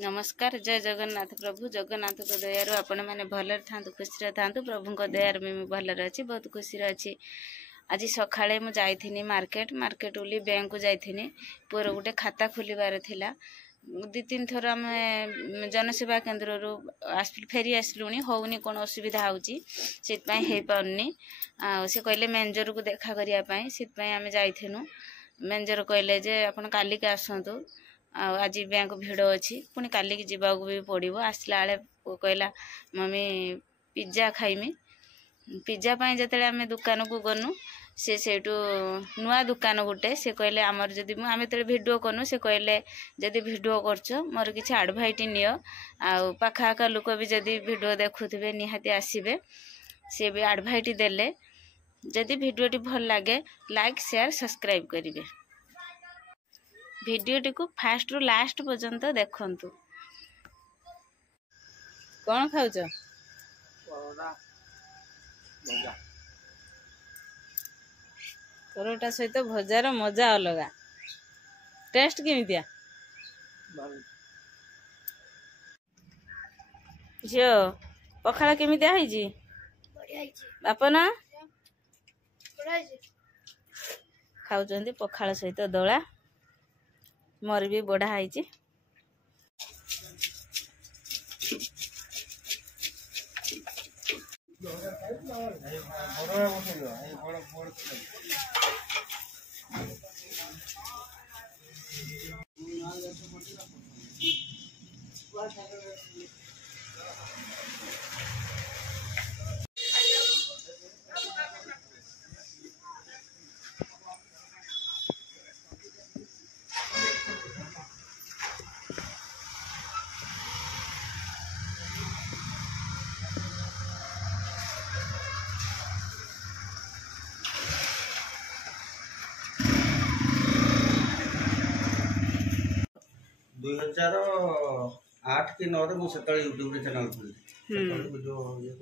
नमस्कार। जय जगन्नाथ। प्रभु जगन्नाथ को दयारू आपण मैंने भल था खुशी था। प्रभु को दयार में भल अच्छी बहुत खुशी अच्छी। आज सकाळे मु जाइथिनी मार्केट उली बैंक को जाइथिनी। पुअर गोटे खाता खोलिबार थिला। दि तीन थर आम जनसेवा केन्द्र रू फेरी आसलुनी होनी कौन असुविधा होची सेतपई हे पाउनी। से कहले मैनेजर को देखा करिया पई सेतपई आम जाइथिनु। मैनेजर कहले जे आपण काली के आसंतु आज बैंक भिड़ अच्छी पुणी काली की जीवाक भी पड़ो। आसला बेले कहला मम्मी पिज्जा खाइमी। पिज्जा जिते आम दुकान को गनु से नुआ दुकान गोटे से कहले आमर जदि आम जो भिडियो कनु से कहले जदि भिडियो करछ मोर किसी एडभाइट नियो आखा लोक भी जदि भिडियो देखुवे निहाती आसबे सी भी एडभाइट देले जदि भिडियोटी भल लगे लाइक शेयर सब्सक्राइब करेंगे। भिडियोटी को फास्ट रु लास्ट पर्यंत देखंतु। कौन खाऊच? परोटा सहित भजार मजा अलग। टेस्ट केमितिया? झियो पखाड़ा केमितिया होइजी? बाप ना खाऊचंदी पखाड़ा सहित दला। मोर भी बढ़ा है। दुई 2008 कि 9 मुझे यूट्यूब चैनल खोली वीडियो ये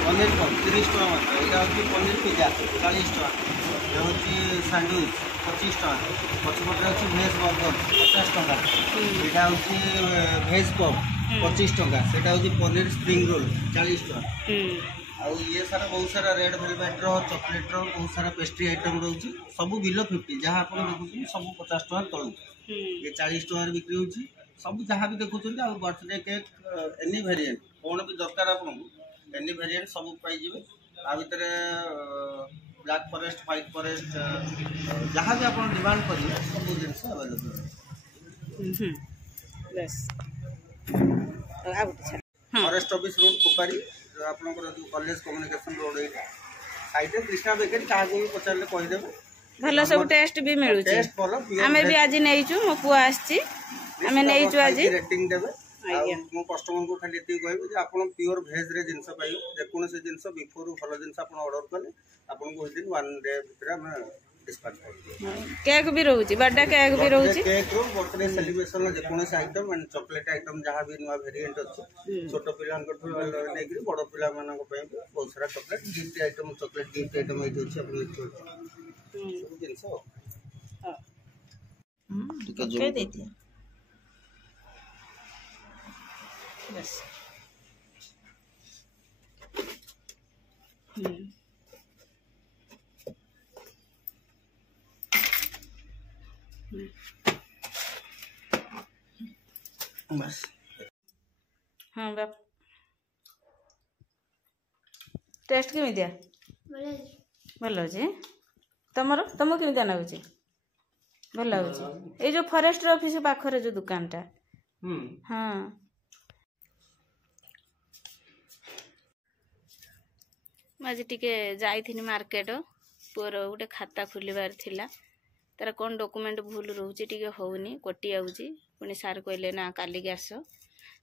पनीर 30 टका मात्र। यहाँ हूँ पनीर पिज्जा 40 टका। ये हूँ सैंडविच 25 टका। पछपटे अच्छी भेज बर्गर 50 टका। यहाँ हूँ भेज पप 25 टका। सेटा हूँ पनीर स्प्रिंग रोल 40 टका। आउ ये सारा बहुत सारा रेड वेलवेट चॉकलेट बहुत सारा पेस्ट्री आइटम रोचे सब बिलो 50 जहाँ आप देखुं सब 50 टका तलू। ये 40 टकर बिक्री होची सब जहाँ भी देखुं। आ बर्थडे केक एनी वेरिएंट कौन भी दरकार आपको एनी वेरिएंट सब पाइबे। आ भितर ब्लैक फॉरेस्ट व्हाइट फॉरेस्ट जहाँ भी आप डिमांड करेंगे सब जिनस available. Forest office road Kupari जो आपनकर जो कॉलेज कम्युनिकेशन रोड है साइड कृष्णा बेकरी क्या भी पचारे कहीदेवे। भल सब टेस्ट भी मिलू। आमे भी आज नहींचु मो पुआ आछि आमे नहींचु आज रेटिंग देबे। मो कस्टमर को खाली ये कहबे आप प्योर भेज रे जिनस पाइबे। जेकोसी जिनस बिफोर भल जिनस आप ऑर्डर कले आपन को विदिन 1 डे भितर हम डिस्पैच कर देबे। केक भी रहउची बर्थडे केक भी रहउची। केक रो बर्थडे सेलिब्रेशन रो जेकोसी आइटम एंड चॉकलेट आइटम जहाँ भी नुआ वेरिएंट अछि छोट पिलान को लेकरी बड़ पिला मानन को पई बहुत सारा chocolate gift item chocolate gift item एठी अछि अपन सब जिनस हां ठीक है जो दे दिया बस। बस हाँ बाप टेस्ट केमी दिया भल अच्छे तुमर तुमको केमी लगुच भल लगुच। ये जो फॉरेस्ट ऑफिस पाखरे जो दुकानटा हाँ आज टिके जाइथिनी मार्केट पुअर गोटे खाता खोलिबार थिला तार कौन डॉक्यूमेंट भूल रोचे टिके होनी कटि आउची पुणी सार कहले ना काली आस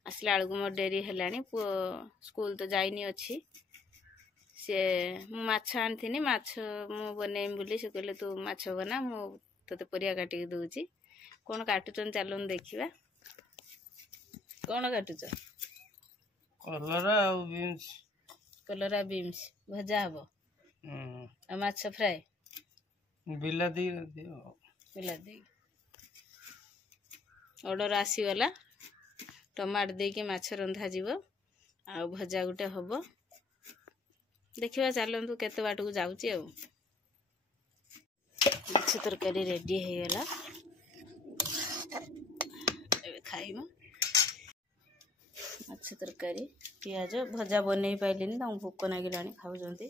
आसला बेलू मोर डेरी है पु स्कूल तो जाइनी अच्छी से माछ आनी माछ मु बनईमी बोली से कहले तू माछ बना मु तोते परिया काटिक दौची कौन काटुचन चलन देखा। कौन काटुच कलरा और बीन्स कलरा बीन्स भजा हब आ माछ फ्राए बिलाती बिलाती ऑर्डर आसीगला टमाट देके माछ रंधा जीव आ भजा गुटे हब देखिबा चलंतु केते बाट को जाउची आ माछ तरकारी रेडी हे गला एबे खाइबा माछ तरकारी पियाज भजा बनै पाइलिनी त भूक नागिलानी खाउ जंती